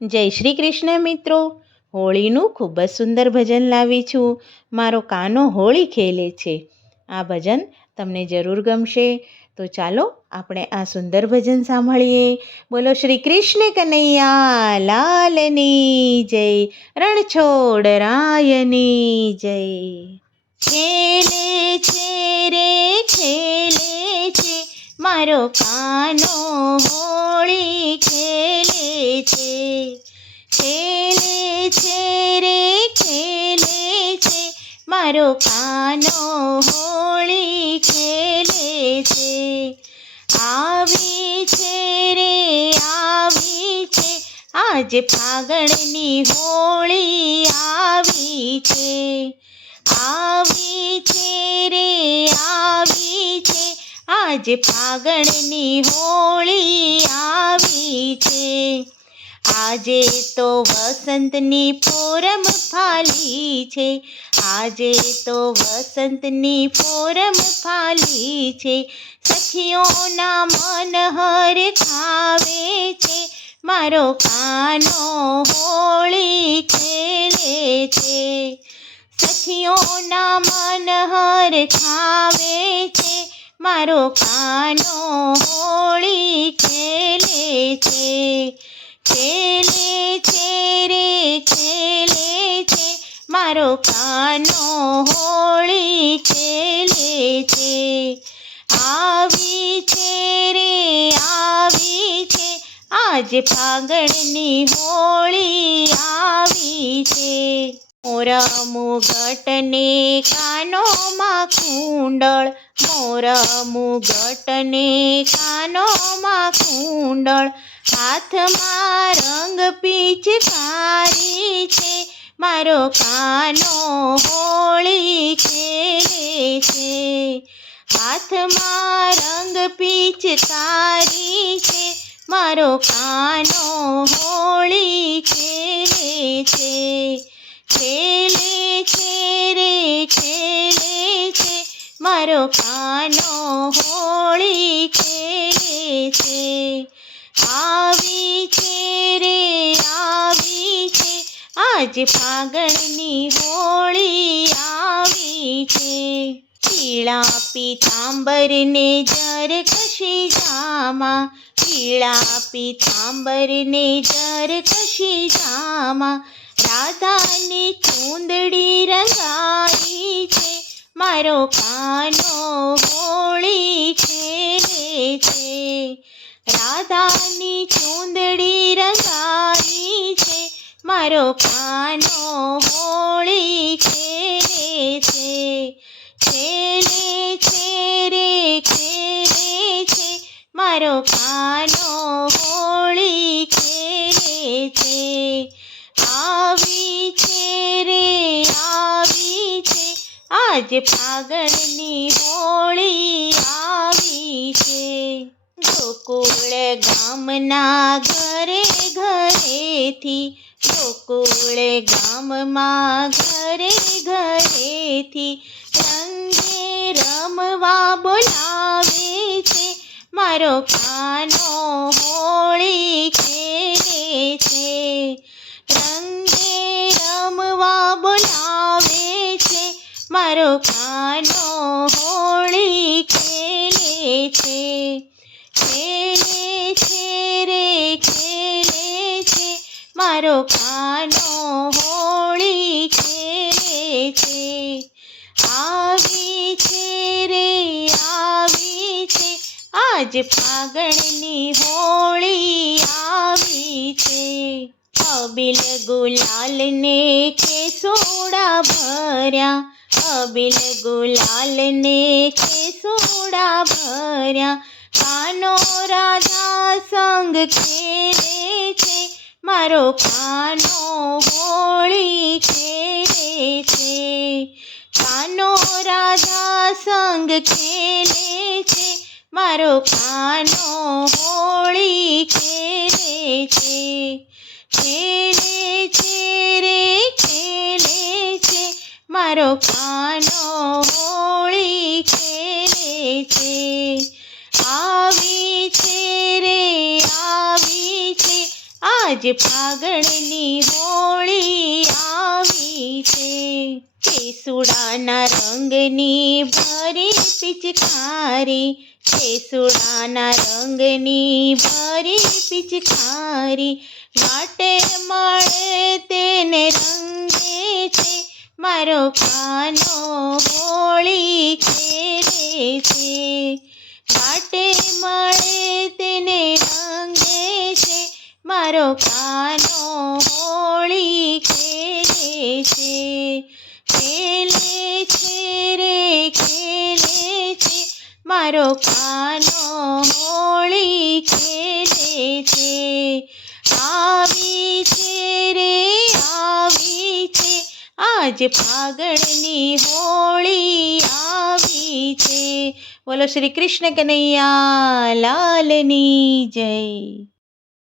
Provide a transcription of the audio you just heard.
જય શ્રી કૃષ્ણ મિત્રો. હોળીનું ખૂબ જ સુંદર ભજન લાવી છું. મારો કાનો હોળી ખેલે છે. આ ભજન તમને જરૂર ગમશે. તો ચાલો આપણે આ સુંદર ભજન સાંભળીએ. બોલો શ્રી કૃષ્ણ કનૈયા લાલની જય, રણછોડ રાયની જય. ખેલે છે રે ખેલે છે, મારો કાનો હોળી ખેલે છે. ખેલે છે રે ખેલે છે, મારો કાનો હોળી ખેલે છે. આવી છે રે આવી છે, આજે ફાગણની હોળી આવી છે. આવી છે રે આવી છે, આજે ફાગણની હોળી આવી છે. આજે તો વસંતની પૂરમ ફાલી છે, આજે તો વસંતની પૂરમ ફાલી છે. સખીઓના મન હર ખાવે છે, મારો કાનો હોળી ખેલે છે. સખીઓના મન હર ખાવે છે, મારો કાનો હોળી ખેલે છે. ખેલે છે રે ખેલે છે, મારો કાનો હોળી ખેલે છે. આવી છે રે આવી છે, આજે ફાગણની હોળી આવી છે. મોર મુગટને કાનોમાં કુંડળ, મોર મુગટને કાનોમાં કુંડળ. હાથમાં રંગ પિચકારી છે, મારો કાનો હોળી ખેલે છે. હાથમાં રંગ પિચકારી છે, મારો કાનો હોળી ખેલે છે. ખેલે છે રે ખેલે છે, મારો કાનો હોળી ખેલે છે. આવી છે રે આવી છે, આજે ફાગણની હોળી આવી છે. પીળા પીતાંબરને જર કશી જામા, પીળા પીતાંબરને જર કશી જામા. રાધાની ચૂંદડી રંગાઈ છે, મારો કાનો હોળી ખેલે છે. રાધાની ચૂંદડી રંગાઈ છે, મારો કાનો હોળી ખેલે છે. ખેલે છે રે ખેલે છે, મારો કાનો હોળી ખેલે છે. આવી છે રે આવી છે, આજે ફાગણની હોળી આવી છે. ગોકુળ ગામના ઘરે ઘરેથી, ગોકુળ ગામમાં ઘરે ઘરેથી. રંગે રમવા બોલાવે છે, મારો કાનો હોળી ખેલે છે. રંગે રમવા બોલાવે છે, મારો કાનો હોળી ખેલે છે. ખેલે છે રે ખેલે છે, મારો કાનો હોળી ખેલે છે. આવી છે રે આવી છે, આજ ફાગણની હોળી આવી છે. અબીલ ગુલાલ ને કેસોડા ભર્યા, અબીલ ગુલાલ ને કેસોડા ભર્યા. કાનો રાધા સંગ ખેલે છે, મારો કાનો હોળી ખેલે છે. કાનો રાધા સંગ ખેલે છે, મારો કાનો હોળી ખેલે છે. ખેલે છે રે ખેલે છે, મારો કાનો હોળી ખેલે છે. આવી છે રે આવી છે, આજ ફાગણની હોળી આવી છે. કેસુડાના રંગની ભરી પિચકારી, કેસુડાના રંગની ભરી પિચકારી, વાટે મળે તેને રંગે છે, મારો કાનો હોળી ખેલે છે. વાટે મળે તેને રંગે છે, મારો કાનો હોળી ખેલે છે. ખેલે છે રે ખેલે છે, મારો કાનો હોળી ખેલે છે. આવી છે રે આવી છે, આજ ફાગણની હોળી આવી છે. બોલો શ્રી કૃષ્ણ કનૈયા લાલની જય.